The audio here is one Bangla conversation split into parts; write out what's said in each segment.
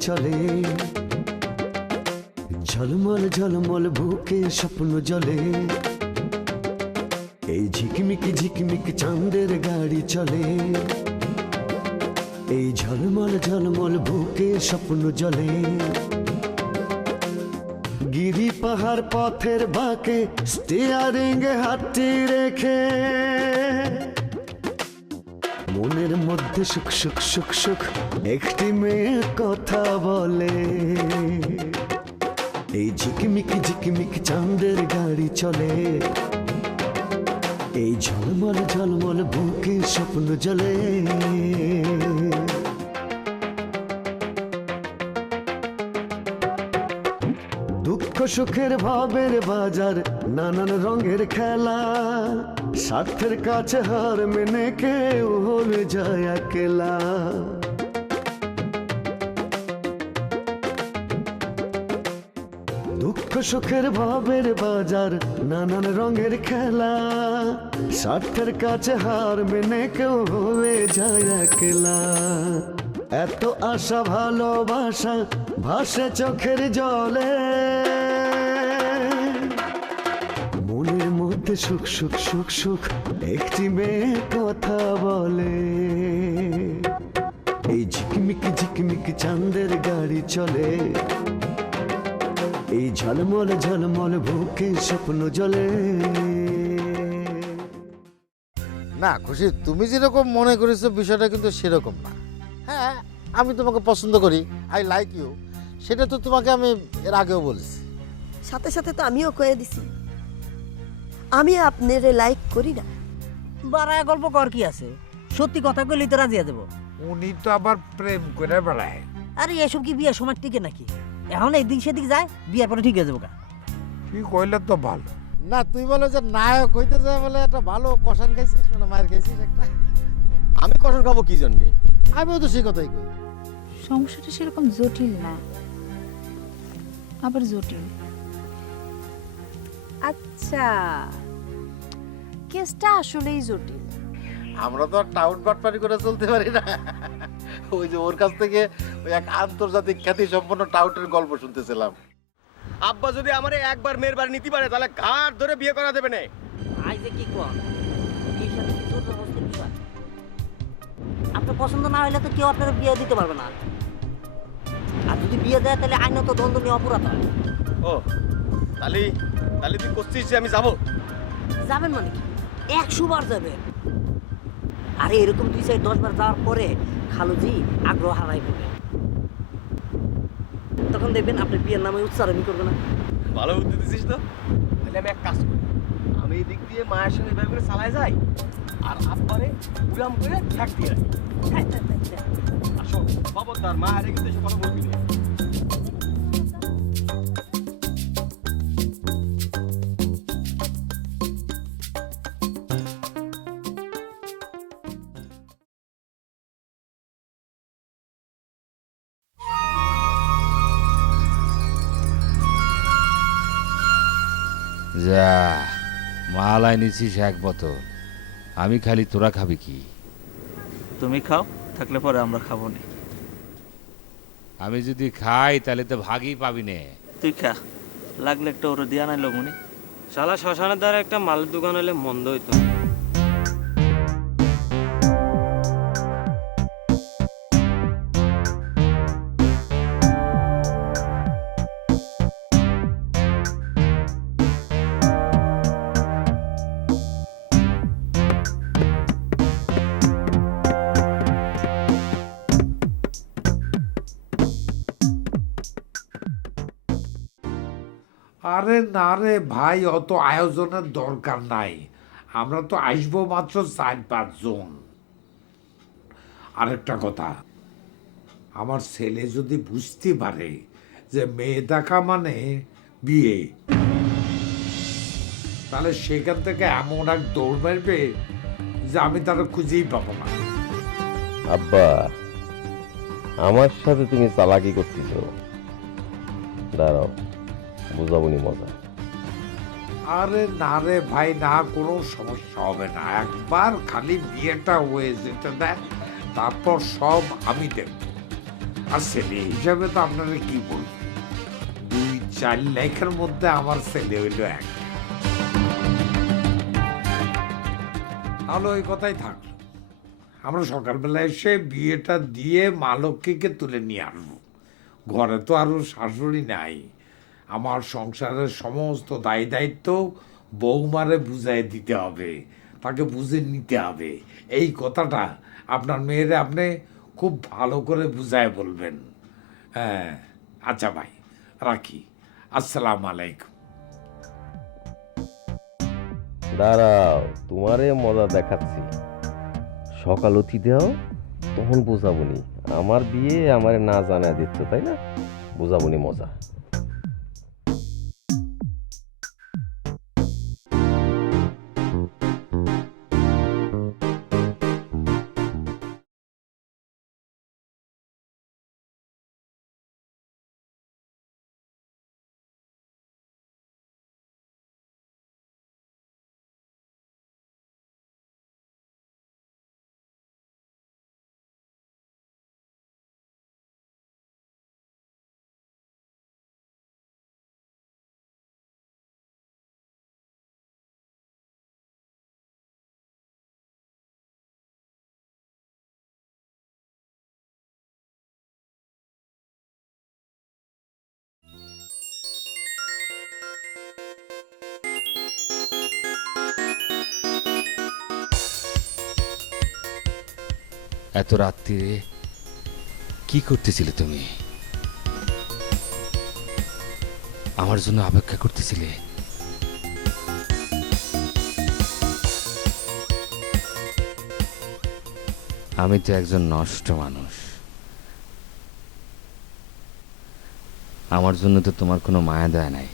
চলে। ঝলমল ঝলমল বুকে স্বপ্ন জলে এই ঝিকমিক ঝিকমিক চাঁদের গাড়ি চলে। এই ঝলমল ঝলমল বুকে স্বপ্ন জলে গিরি পাহাড় পথের বাঁকে স্টিয়ারিং হাতটি রেখে। মনের মধ্যে সুখ সুখ সুখ সুখ একটি মেয়ে কথা বলে। এই ঝিকমিক ঝিকমিক চাঁদের গাড়ি চলে। এই ঝলমল ঝলমল বুকে স্বপ্ন জলে দুঃখ সুখের ভাবের বাজার, নানান রঙের খেলা। স্বার্থের কাছে হার মেনে কেউ হলে যায় একলা। দুঃখ সুখের ভাবের বাজার, নানান রঙের খেলা। স্বার্থের কাছে হার মেনে কেউ হয়ে যায় একলা। এত আশা, ভালোবাসা ভাসে চোখের জলে। মধ্যে সুখ সুখ সুখ সুখ একটি মেয়ে কথা বলে। এই ঝিকমিক ঝিকমিক চাঁদের গাড়ি চলে। এই ঝলমল ঝলমল বুকে স্বপ্ন জলে না খুশি তুমি যেরকম মনে করেছ বিষয়টা কিন্তু সেরকম না। হ্যাঁ আমি তোমাকে পছন্দ করি আই লাইক ইউ সেটা তো তোমাকে আমি এর আগেও বলেছি। সাথে সাথে তো আমিও কয়ে দিছি। আমি আপনার লাইক করি না। বাড়ায় গল্প কর কি আছে? সত্যি কথা কইলেই তো রাজিয়া দেবো উনি তো আবার প্রেম করে বেড়ায়। আরে এসব কি বিয়ের সময় টিকে নাকি? এখন এদিক সেদিক যায় বিয়ের পরে ঠিক হয়ে যাব গা। তুই কইলে তো ভালো। না তুই বলো যে নায়ক হইতে যায় বলে একটা ভালো কষান খাইছিস মানে মায়ের খাইছিস একটা। আমি কঠোর খাব কি জন্যে? আমিও তো সেই কথাই কই। সমস্যাটা সেরকম জটিল না আবার জটিল। আচ্ছা। কেসটা আসলেই জটিল। আমরা তো আর টাউট বাটপারি করে চলতে পারি না। ওই যে ওর কাছ থেকে ওই এক আন্তর্জাতিক খ্যাতি সম্পন্ন টাউটের গল্প শুনতেছিলাম। আব্বা যদি আমারে একবার মেয়ের বাড়ি নিতে পারে তাহলে ঘাট ধরে বিয়ে করা দেবে না। আই যে কি কর? বিয়ের সাথে কি জোর বিষয় আপনার পছন্দ না হলে তো কেউ আপনার বিয়ে দিতে পারবে না। আর যদি বিয়ে দেয় তাহলে আইনত দ্বন্দ্ব নিয়ে অপরাধ হয়। ও তালি তালি তুই করছিস যে আমি যাব? যাবেন মানে কি? একশো বার যাবেন। আরে এরকম দুই চার দশ বার যাওয়ার পরে খালুজি আগ্রহ হারাই পড়বে তখন দেখবেন আপনার বিয়ের নামে উচ্চারণই করবে না। ভালো বুদ্ধি দিছিস তো। তাহলে আমি এক কাজ করি। আমি এই দিক দিয়ে মায়ের সঙ্গে এভাবে করে চালায় যাই আর আব্বারে উড়াম করে ঠ্যাক দিয়ে রাখি। আসো খবরদার মা হারে কিন্তু এসে কথা বলবি না। যা মাল আইনিছিস এক বোতল। আমি খালি তোরা খাবি কি? তুমি খাও থাকলে পরে আমরা খাব নি। আমি যদি খাই তাহলে তো ভাগই পাবি নে। তুই খা লাগলে একটা ওরে দিয়া নাইলো মনে শালা শ্মশানের দ্বারা একটা মালের দোকান হলে মন্দ হইতো। আরে না রে ভাই, অত আয়োজনের দরকার নাই। আমরা তো আসব মাত্র চার পাঁচজন আরেকটা কথা, আমার ছেলে যদি বুঝতে পারে যে মেয়ে দেখা মানে বিয়ে, তাহলে সেখান থেকে এমন এক দৌড় মারবে যে আমি তারা খুঁজেই পাবো না। আব্বা, আমার সাথে তুমি চালাকি করতেছ। দাঁড়াও। বুঝাবনি মজা আরে না রে ভাই, না, কোনো সমস্যা হবে না। একবার খালি বিয়েটা হয়ে যেতে দেয়, তারপর সব আমি দেখব আর ছেলে হিসাবে তো আপনারা কি বলব দুই, চার লাখের মধ্যে আমার ছেলে হইল এক। তাহলে ওই কথাই থাকল আমরা সকালবেলা এসে বিয়েটা দিয়ে মা লক্ষ্মীকে তুলে নিয়ে আসব। ঘরে তো আরও শাশুড়ি নাই। আমার সংসারের সমস্ত দায় দায়িত্ব বৌমারে বুঝাই দিতে হবে, তাকে বুঝে নিতে হবে। এই কথাটা আপনার মেয়েরে আপনি খুব ভালো করে বুঝায় বলবেন। হ্যাঁ আচ্ছা ভাই, রাখি। আসসালাম আলাইকুম। দাঁড়াও, তোমারে মজা দেখাচ্ছি। সকাল উঠি দাও তখন বুঝাবনি। আমার বিয়ে আমার না জানা দিচ্ছ, তাই না? বুঝাবনি মজা। এত রাত্রিরে কি করতেছিলে তুমি? আমার জন্য অপেক্ষা করতেছিলে। আমি তো একজন নষ্ট মানুষ। আমার জন্য তো তোমার কোনো মায়া দেয় নাই।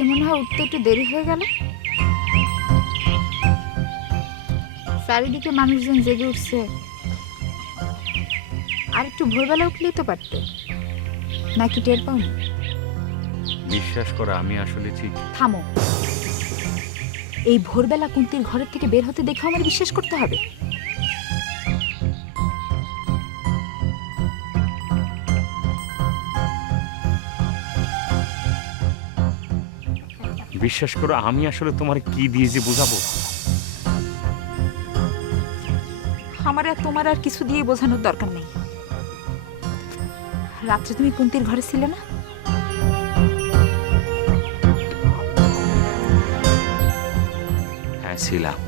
আজকে মনে হয় উঠতে একটু দেরি হয়ে গেল। চারিদিকে মানুষজন জেগে উঠছে। আর একটু ভোরবেলা উঠলেই তো পারতে। নাকি টের পাও? বিশ্বাস করো আমি আসলে ঠিক। থামো। এই ভোরবেলা কুন্তির ঘরের থেকে বের হতে দেখে আমার বিশ্বাস করতে হবে। বিশ্বাস করো আমি আসলে তোমার কি দিয়েছি বোঝাবো? আমার আর তোমার আর কিছু দিয়ে বোঝানোর দরকার নেই। রাত্রে তুমি কুন্তির ঘরে ছিলে না? হ্যাঁ ছিলাম।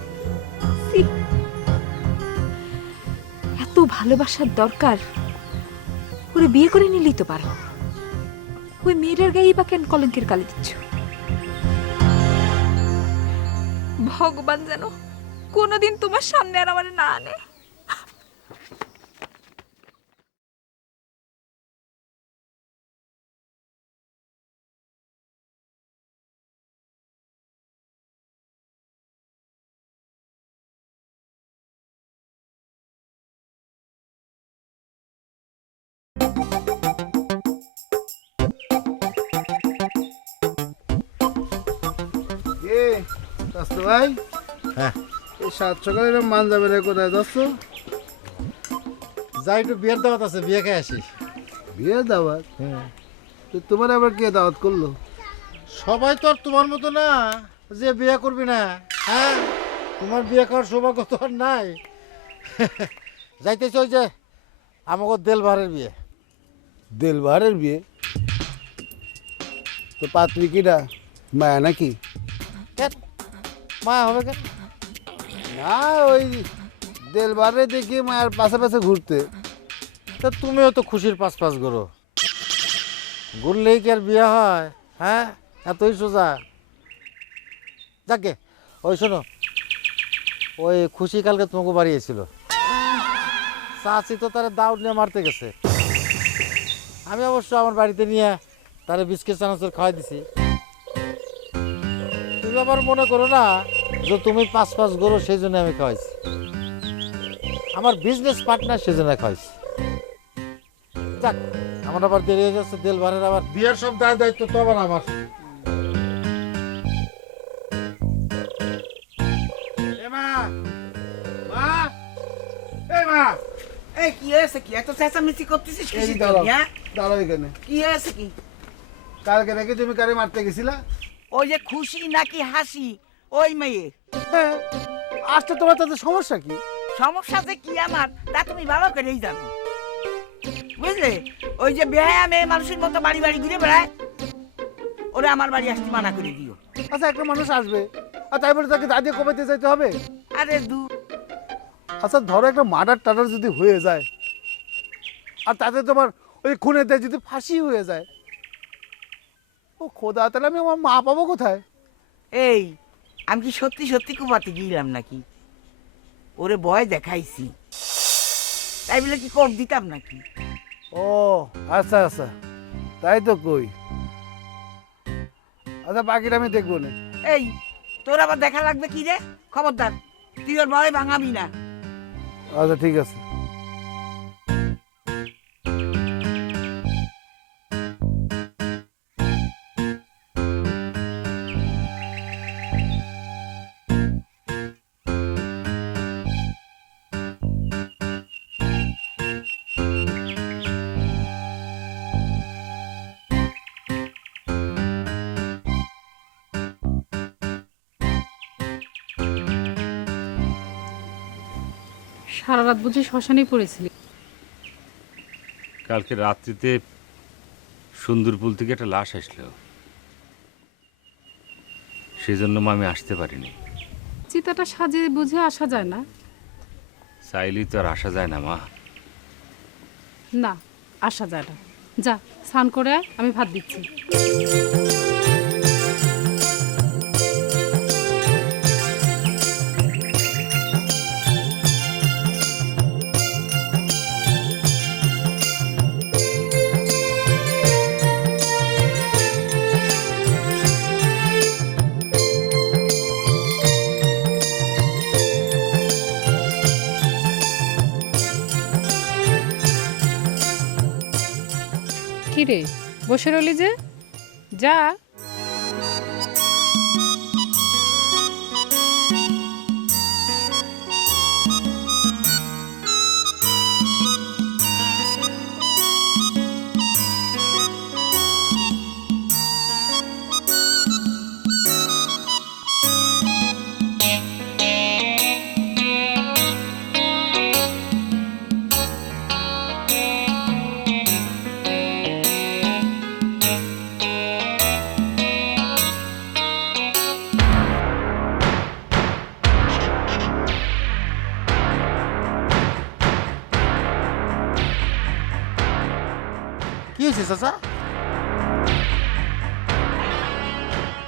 এত ভালোবাসার দরকার। ওরে বিয়ে করে নিলেই তো পারো। ওই মেয়েটার গায়ে বা কেন কলঙ্কের কালি দিচ্ছ? ভগবান যেন কোনোদিন তোমার সামনে আর আমার না আনে। রাস্তা ভাই। হ্যাঁ। এই সাত সকালে এরকম মান যাবে রে কোথায় যাচ্ছ? যাই একটু বিয়ের দাওয়াত আছে বিয়ে খেয়ে আসি। বিয়ের দাওয়াত? তো তোমার আবার কে দাওয়াত করল? সবাই তো আর তোমার মতো না যে বিয়ে করবি না। হ্যাঁ তোমার বিয়ে করার সৌভাগ্য তো আর নাই। যাইতেছ যে আমাকে দেলবারের বিয়ে। দেলবারের বিয়ে? তো পাত্রী কিটা মায়া নাকি? মায়া হবে কেন না, ওই দেলবারে দেখি মায়ের পাশে পাশে ঘুরতে। তা তুমিও তো খুশির পাশ পাশ করো। ঘুরলেই কি আর বিয়ে হয় হ্যাঁ? এতই সোজা। যাকে, ওই শোনো, ওই খুশি কালকে তোমাকে বাড়িয়েছিল চাচি তো তারা দাউড নিয়ে মারতে গেছে। আমি অবশ্য আমার বাড়িতে নিয়ে তারা বিস্কিট চানাচুর খাওয়াই দিছি। তুমি আবার মনে করো না যে তুমি পাঁচ পাঁচ গরু সেই জন্য আমি খাওয়াইছি। আমার বিজনেস পার্টনার সেজন্য খাওয়াইছি। যাক আমার আবার দেরি হয়ে যাচ্ছে তেল ভাড়ের আবার বিয়ের সব দায় দায়িত্ব তো আবার আমার। এ মা মা এই মা। এই কি হয়েছে কি? এত চেঁচামেচি করতেছিস এই দাঁড়াও হ্যাঁ? দাঁড়াও এখানে। কি হয়েছে কি? কালকে নাকি তুমি কারে মারতে গেছিলা? ওই যে খুশি নাকি হাসি? ওই মেয়ে হ্যাঁ আজকে তোমার তাতে সমস্যা কি? সমস্যা যে কি আমার তা তুমি ভালো করেই জানো। বুঝলে? ওই যে বেহায়া মেয়ে মানুষের মতো বাড়ি বাড়ি ঘুরে বেড়ায় ওরে আমার বাড়ি আসতে মানা করে দিও। আচ্ছা একটা মানুষ আসবে আর তাই বলে তাকে দাঁড়িয়ে কমাইতে চাইতে হবে? আরে দু আচ্ছা ধরো একটা মার্ডার টাডার যদি হয়ে যায় আর তাতে তোমার ওই খুনের দেয় যদি ফাঁসি হয়ে যায় ও খোদা তাহলে আমি আমার মা পাবো কোথায়? এই আমি কি সত্যি সত্যি কুপাতে গিয়েলাম নাকি? ওরে ভয় দেখাইছি। তাই বলে কি কম দিতাম নাকি? ও আচ্ছা আচ্ছা। তাই তো কই। আচ্ছা বাকিটা আমি দেখব না। এই তোর আবার দেখা লাগবে কি রে? খবরদার তুই ওর ভয় ভাঙাবি না। আচ্ছা ঠিক আছে। সারা রাত বুঝি শ্মশানেই পড়েছিলি? কালকে রাত্রিতে সুন্দরপুল থেকে একটা লাশ আসলো। সেজন্য মা আমি আসতে পারিনি। চিতাটা সাজিয়ে বুঝে আসা যায় না? চাইলেই তো আর আসা যায় না মা। না আসা যায় না। যা স্নান করে আয় আমি ভাত দিচ্ছি। কি রে? বসে রলি যে? যা। চাচা?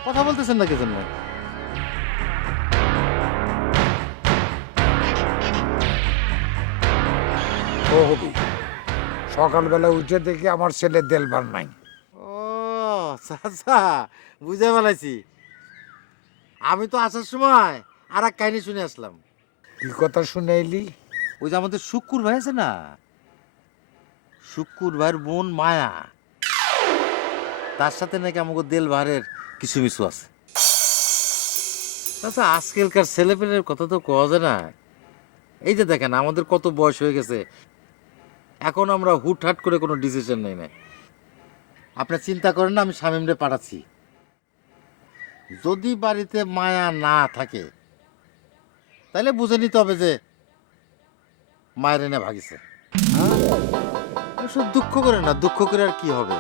কথা বলতেছেন না কি জন্য ও হবি সকালবেলা উঠে দেখি আমার ছেলে দেলবার নাই। ও চাচা বুঝে ফেলাইছি। আমি তো আসার সময় আর এক কাহিনী শুনে আসলাম। কি কথা শুনে এলি? ওই যে আমাদের শুক্কুর ভাই আছে না? শুক্কুর ভাইয়ের বোন মায়া। তার সাথে নাকি আমাকে দেল ভারের কিছু মিছু আছে। আচ্ছা আজকালকার ছেলেপেলের কথা তো কওয়া যায় না। এই যে দেখেন, আমাদের কত বয়স হয়ে গেছে। এখন আমরা হুটহাট করে কোনো ডিসিশন নেই না আপনি চিন্তা করেন না, আমি শামিমরে পাঠাচ্ছি। যদি বাড়িতে মায়া না থাকে, তাহলে বুঝে নিতে হবে যে মায়ের এনে ভাগিছে। সব দুঃখ করে না, দুঃখ করে আর কি হবে?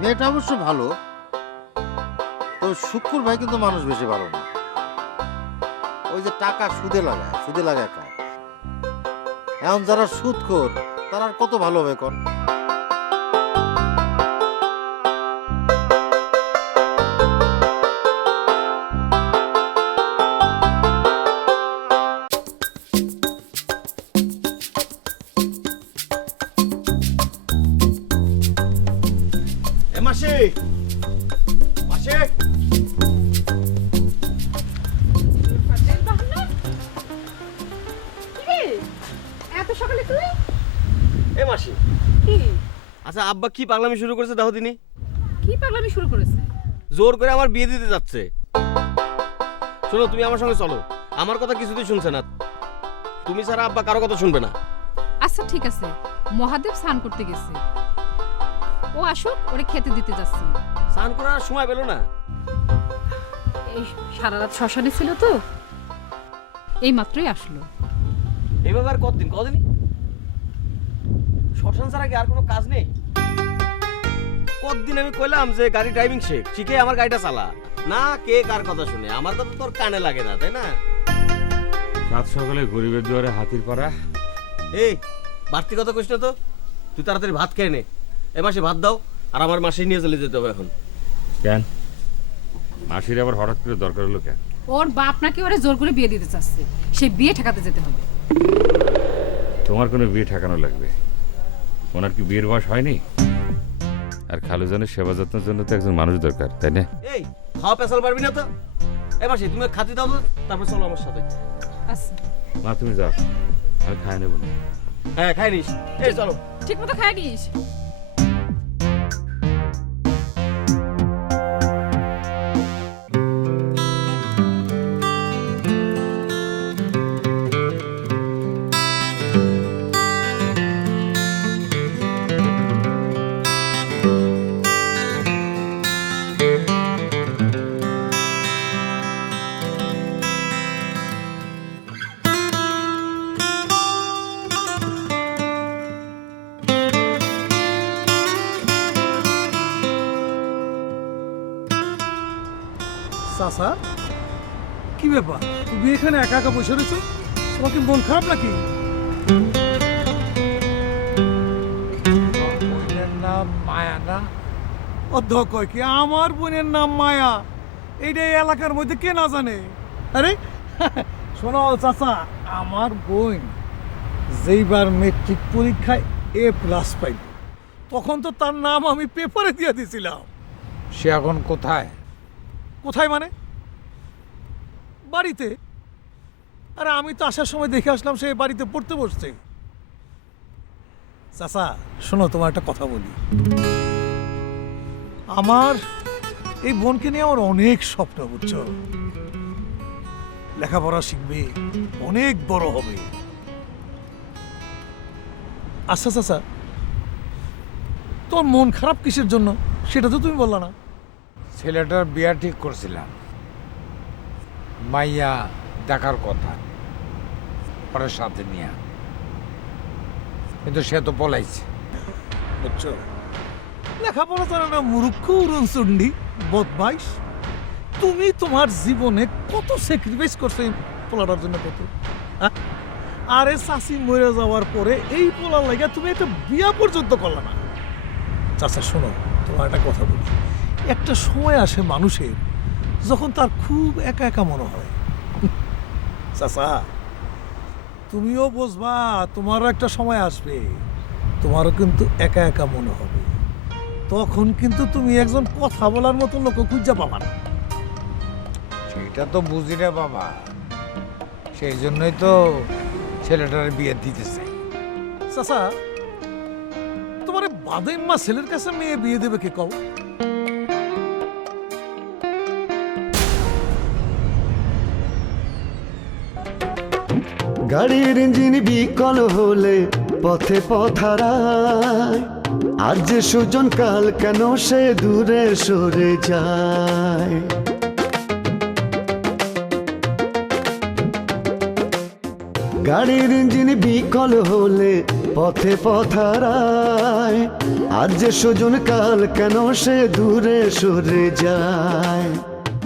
মেয়েটা অবশ্য ভালো, তো শুক্কুর ভাই কিন্তু মানুষ বেশি ভালো না। ওই যে টাকা সুদে লাগায় সুদে লাগায় এখন যারা সুদ কর তারা কত ভালো হবে কোন? আচ্ছা আব্বা কি পাগলামি শুরু করেছে দেখো দিনই কি পাগলামি শুরু করেছে? জোর করে আমার বিয়ে দিতে যাচ্ছে। শোনো তুমি আমার সঙ্গে চলো। আমার কথা কিছুতেই শুনছে না। তুমি ছাড়া আব্বা কারও কথা শুনবে না। আচ্ছা ঠিক আছে। মহাদেব স্নান করতে গেছে। ও আসুক ওরে খেতে দিতে যাচ্ছি। স্নান করার সময় পেল না। এই সারা রাত শ্মশানে ছিল তো। এই মাত্রই আসলো। এইভাবে আর কতদিন? কদিন? শ্মশান ছাড়া কি আর কোনো কাজ নেই? কতদিন আমি কইলাম যে গাড়ি ড্রাইভিং শেখ শিখে আমার গাড়িটা চালা। না কে কার কথা শুনে? আমার কথা তোর কানে লাগে না তাই না? সাত সকালে গরিবের দুয়ারে হাতির পাড়া। এই বাড়তি কথা কইস না তো। তুই তাড়াতাড়ি ভাত খেয়ে নে। এ মাসে ভাত দাও আর আমার মাসে নিয়ে চলে যেতে হবে এখন। কেন? মাসির আবার হঠাৎ করে দরকার হলো কেন? ওর বাপ নাকি ওরে জোর করে বিয়ে দিতে চাচ্ছে। সে বিয়ে ঠেকাতে যেতে হবে। তোমার কোনো বিয়ে ঠেকানো লাগবে? ওনার কি বিয়ের বয়স হয়নি? আর খালুজনের সেবা যত্নের জন্য তো একজন মানুষ দরকার তাই না? এই খাওয়া পেছাল পারবি না তো। এবার সে তুমি খাতি দাও তো তারপর চলো আমার সাথে। আচ্ছা। মা তুমি যাও আমি খাই নেব। না হ্যাঁ খাই নিস। এই চলো। ঠিক মতো খাই নিস। চাচা কি ব্যাপার? তুমি এখানে একা একা বসে রয়েছো? তোমার কি মন খারাপ নাকি? বোনের নাম মায়া না? অধ্য কয় কি? আমার বোনের নাম মায়া। এইটা এই এলাকার মধ্যে কে না জানে? আরে শোনো চাচা আমার বোন যেইবার মেট্রিক পরীক্ষায় এ প্লাস পাইল তখন তো তার নাম আমি পেপারে দিয়ে দিয়েছিলাম। সে এখন কোথায়? কোথায় মানে? বাড়িতে? আরে আমি তো আসার সময় দেখে আসলাম সে বাড়িতে পড়তে বসছে। চাচা, শোনো, তোমার একটা কথা বলি। আমার এই বোনকে নিয়ে আমার অনেক স্বপ্ন, বুঝছ? লেখাপড়া শিখবে, অনেক বড় হবে। আচ্ছা চাচা তোমার মন খারাপ কিসের জন্য? সেটা তো তুমি বললা না। ছেলেটার বিয়া ঠিক করছিলাম। মাইয়া দেখার কথা। পরের সাথে নিয়ে। কিন্তু সে তো পলাইছে। বুঝছ? লেখাপড়া জানে না মূর্খ উড়নচণ্ডী, বদমাইশ। তুমি তোমার জীবনে কত স্যাক্রিফাইস করছ এই পোলাটার জন্য কত? আরে চাষি মরে যাওয়ার পরে এই পোলার লাগে তুমি একটা বিয়া পর্যন্ত করলে না। চাচা, শোনো, তোমার একটা কথা বলি। একটা সময় আসে মানুষের যখন তার খুব একা একা মনে হয়। চাচা। তুমিও বুঝবা তোমারও একটা সময় আসবে তোমারও কিন্তু একা একা মনে হবে। তখন কিন্তু তুমি একজন কথা বলার মতো লোক খুঁজে পাবা না। সেটা তো বুঝি রে বাবা। সেই জন্যই তো ছেলেটার বিয়ে দিতেছে। চাচা তোমার বাদেন মা ছেলের কাছে মেয়ে বিয়ে দেবে কে কও? গাড়ির ইঞ্জিন বিকল হলে পথে পথারায় আর যে সুজন কাল কেন সে দূরে সরে যায়? গাড়ির ইঞ্জিন বিকল হলে পথে পথারায় আর যে সুজন কাল কেন সে দূরে সরে যায়?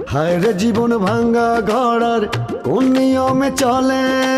হায় রে জীবন ভাঙ্গা গড়ার কোন নিয়মে চলে?